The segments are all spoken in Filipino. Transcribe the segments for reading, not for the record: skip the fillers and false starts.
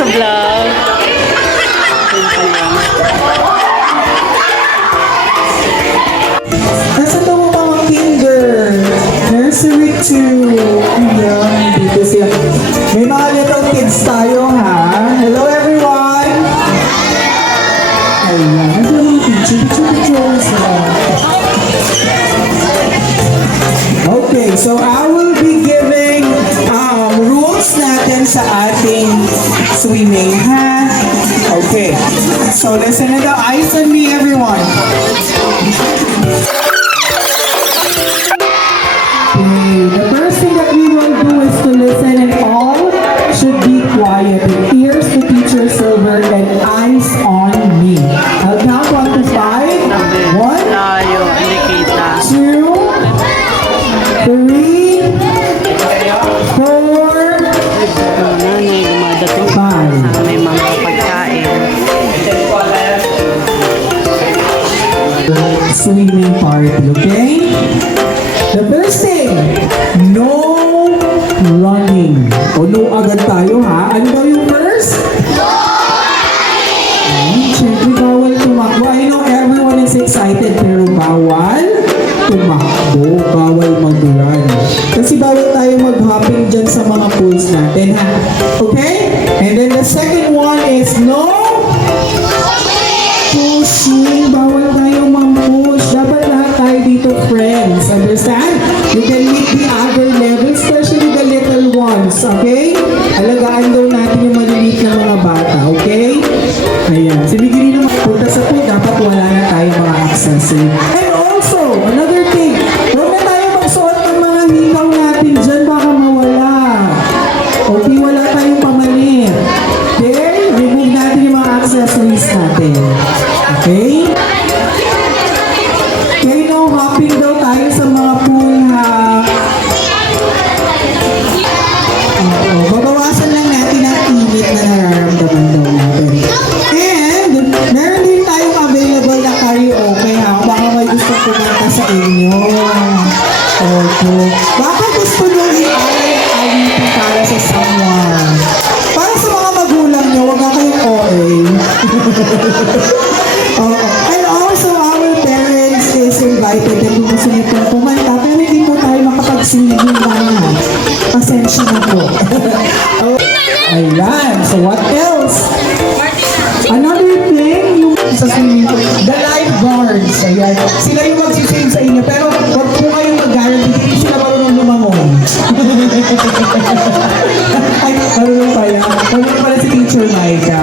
sa vlog. Nasa ito mo mga kinder? Nursery 2. Ayan, dito siya. May mga little kids tayo, ha? Hello, everyone! Ayan, ito mga picture-pictures. Okay, so I will be giving rules natin sa ating swimming, ha? Okay, so listen to the eyes on me, everyone. The first thing that we will do is to listen, and all should be quiet with ears to teacher Silver and eyes on me. I'll count 1 to 5. 1, Layo, hindi kita. 2, 3, 4, Nanay, dumadating 5. sa may mga pagkain. Swimming party, okay? The first thing, no running. O no agad tayo, ha? Ano daw yung first? Siyempre, bawal tumakbo. I know everyone is excited, pero bawal tumakbo. Bawal mag-run. Kasi bawal tayo mag-hopping dyan sa mga pools natin, ha? Okay? And then the second one is no pushing. Bawal tayo mag-push. Dapat lahat tayo dito friends. Understand? You can meet the other level, especially the little ones. Okay? Alagaan daw natin yung maliliit na mga bata. Okay? Ayan. Si Bigini naman punta sa pool, dapat wala na tayo mga access. And also, another thing, huwag na tayo magsuot ng mga hikaw natin dyan, baka mawala. Okay, wala tayong pamalit. Okay? Remove natin yung mga accessories natin. Okay? Okay, no hopping daw tayo sa mga pool, ha? Babawasan lang natin ang init na nararamdaman daw natin. And, meron din tayong available na karaoke, ha? Baka may gusto kumanta sa inyo. Okay. Baka gusto nyo i-awitin para sa someone. Para sa mga magulang nyo, wag na kayong OA. And also, our parents is invited na kung gusto niyo pong kumanta, pero hindi po tayo makapag-singing lang. Pasensya na po. Ayan. So, what else? Another thing, yung sa swimming pool, the lifeguards. Ayan. Sila yung magsising sa inyo, pero wag po kayong mag-guarantee, hindi sila marunong lumangon. Ay, marunong pala. Marunong pala si Teacher Maika.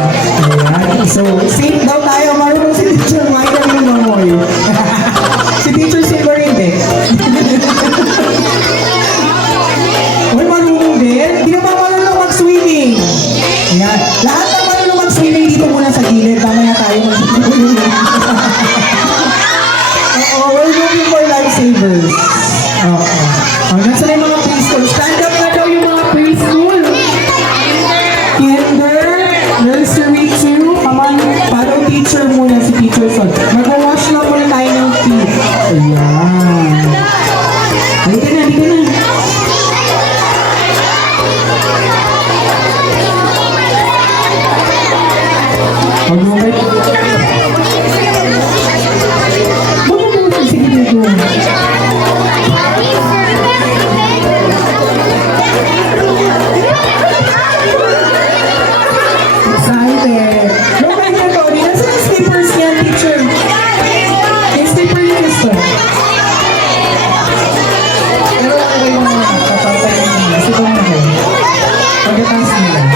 Ayan. So, safe daw tayo. Marunong si Teacher Maika lumangoy. Si Teacher Silver hindi. Uy, marunong din. Hindi ka pa marunong mag-swimming. Ayan. Lahat na marunong mag-swimming dito muna sa gilid. Mamaya tayo mag-swimming. Oo, we're looking for lifesavers. Oo. Nasa na yung mga preschool. Stand up na daw yung mga preschool. Kinder, nursery 2. Come on, follow teacher muna si Teacher Sol. Mag-wash na muna tayo ng feet. Ayan. Halika na, halika na. Mag-wash. Sige, dito. Excited. Okay na to. Di nasa yung slippers yan, teacher. Yung slipper yung gusto. Pero ako yung mga kapatay nila. Sige mo na. Pagkatapos nila.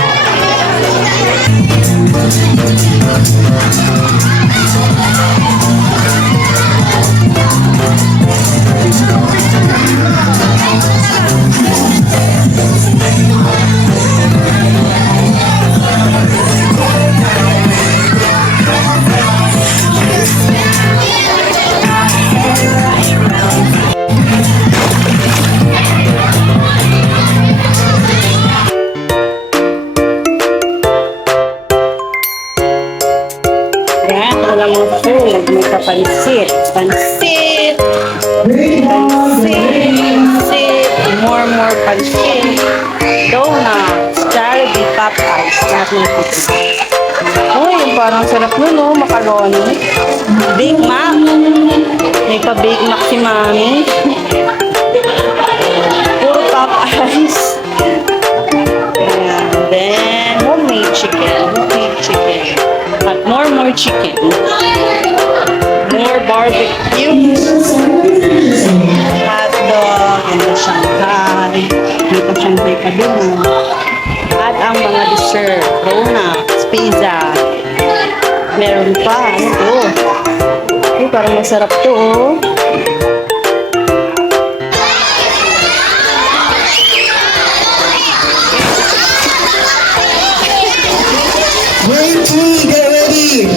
Pansit. Pansit. Pansit. Pansit. More pansit. Donuts. Jollibee. hot ice. Lahat ng cookies. Uy, parang sarap nun, no? Macaroni. Big Mac. May pa Big Mac si Mami. Puro top ice. Ayan. Then, homemade chicken. Homemade chicken. At more chicken. More barbecue. Hot dog. And the Shanghai. May pa Shanghai pa din. At ang mga dessert. Donuts. Pizza. Meron pa. Ano to? Ay, parang masarap to, oh. Grade 3, get ready!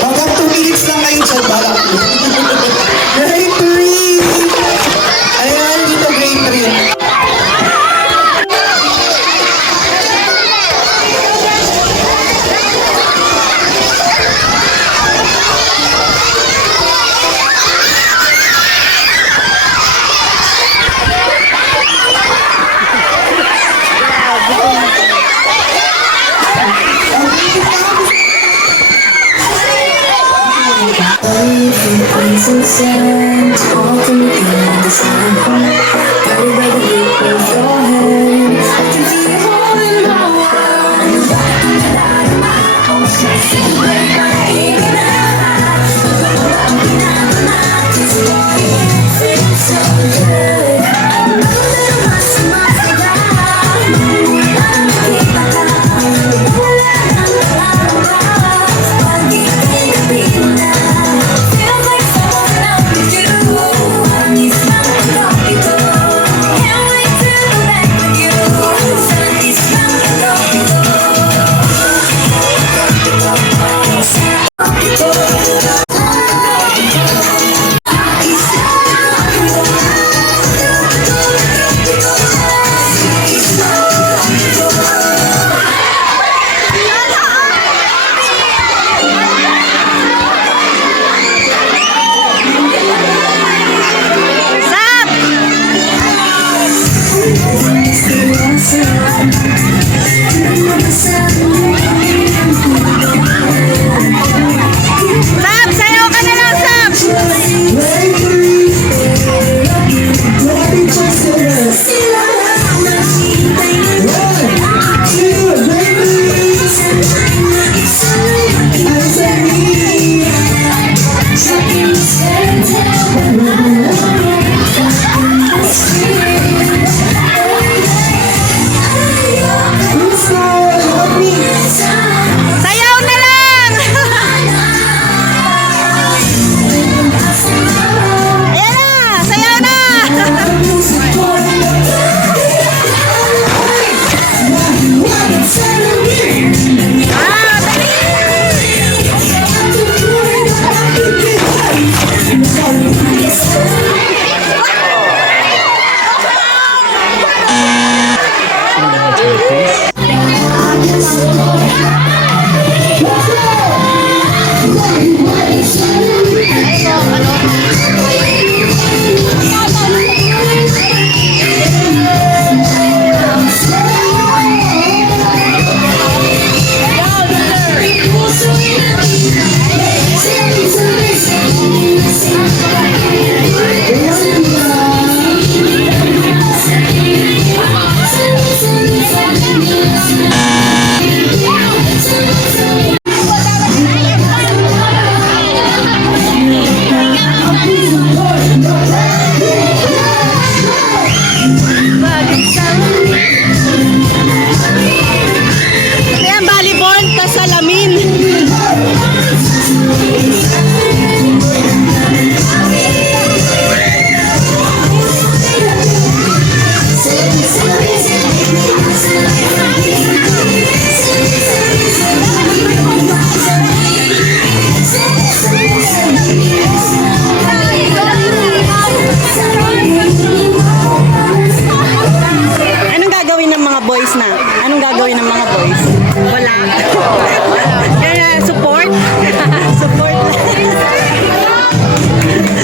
Hanggang 2 minutes lang kayo dyan, balak. Grade 3! Ayan, dito grade 3.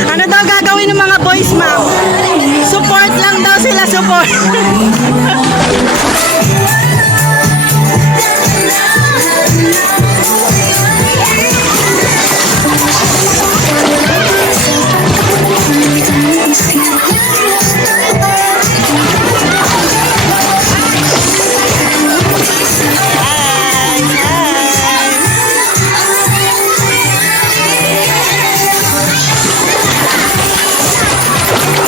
Ano daw gagawin ng mga boys, ma'am? Support lang daw sila support. Hi, hi.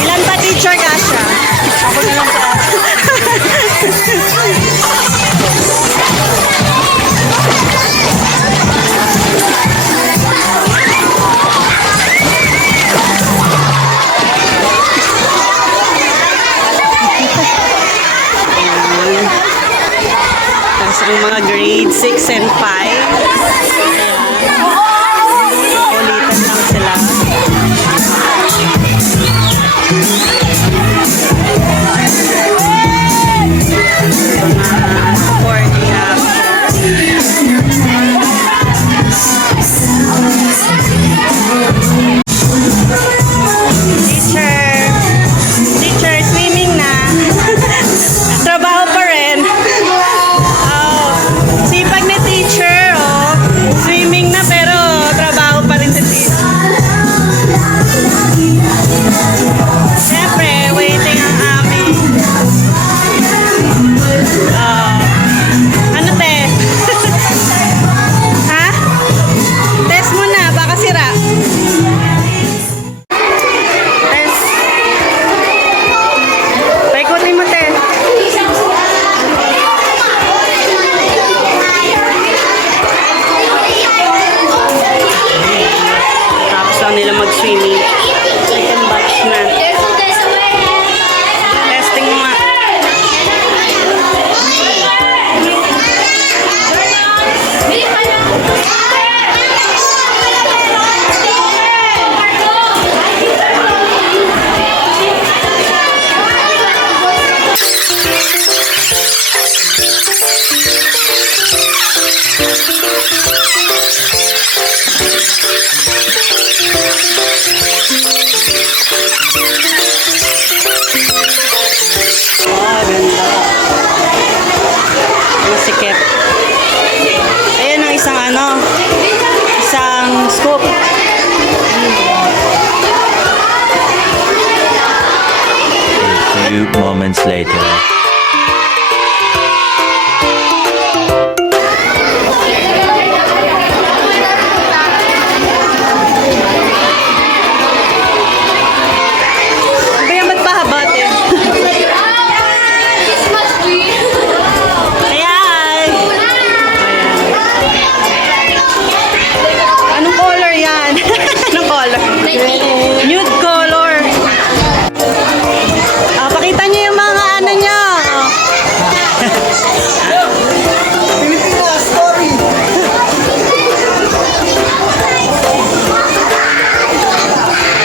Ilan pa teacher ka siya? Ako na lang pa. Tapos ang mga grade 6 and 5. Ayan. Ulitan lang sila. Teacher, swimming na. Trabaho pa rin. Oh, sipag ni teacher, oh. Swimming na pero trabaho pa rin si teacher. Siyempre, waiting ang aming. Ano te? Ha? Test mo na, baka sira. Test. Paikutin mo te. Tapos lang nila mag-swimming. Second batch na. Testing mo nga. Oh, ganda. Masikip. Ayan ang isang isang scoop. A few moments later. Kaya ba't pahabat eh? Ayan. Anong color yan? Anong color? Nude color. Pakita niyo yung mga niyo.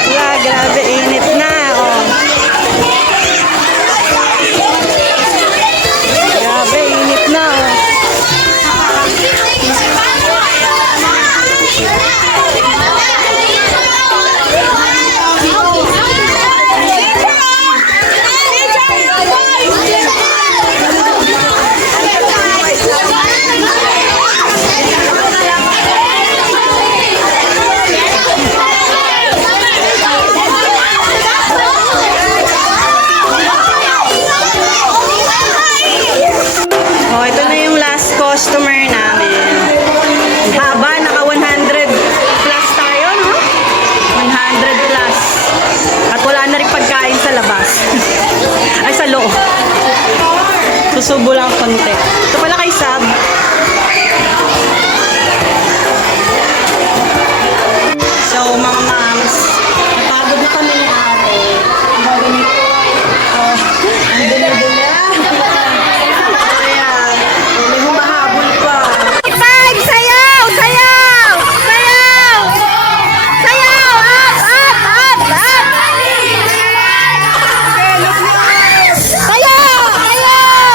Yeah, grabe, init na. Oh. Grabe, init na. Oh. Oh, ito na yung last customer namin. Haba, naka 100 plus tayo, no? 100 plus. At wala na rin pagkain sa labas. Ay, sa loob. Susubo lang konti. Ito pala kay Sab. So, mga moms, napagod na kami ni ate. Ang dumi-dumi. Kaya, hindi mo mahabol pa. Five! Sayaw! Sayaw! Sayaw! Sayaw! Up! Up! Up! Up! Sayaw! Sayaw!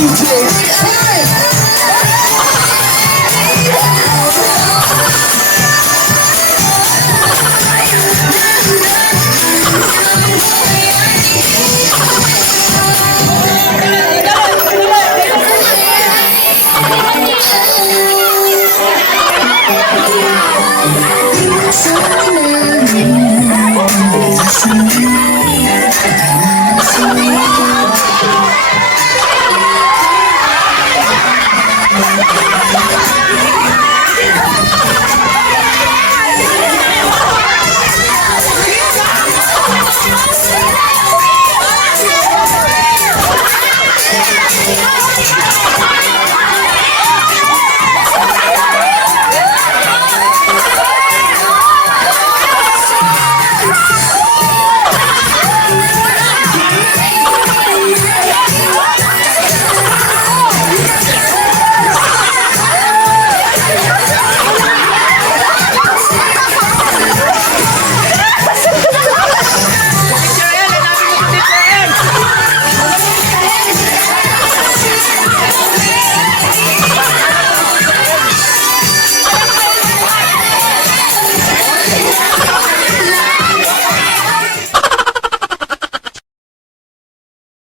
DJ.